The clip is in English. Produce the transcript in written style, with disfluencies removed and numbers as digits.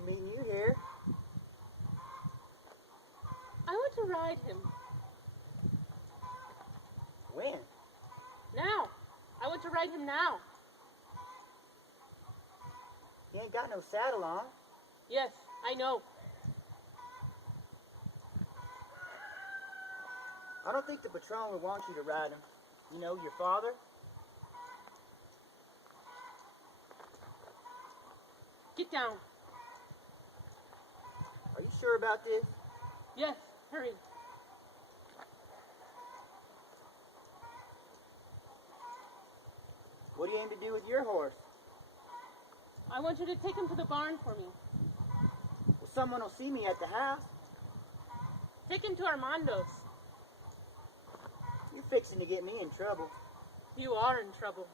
fancy meeting you here. I want to ride him. When? Now. I want to ride him now. He ain't got no saddle on. Yes, I know. I don't think the patron would want you to ride him. You know, your father? Get down. Are you sure about this? Yes, hurry. What do you aim to do with your horse? I want you to take him to the barn for me. Well, someone will see me at the house. Take him to Armando's. You're fixing to get me in trouble. You are in trouble.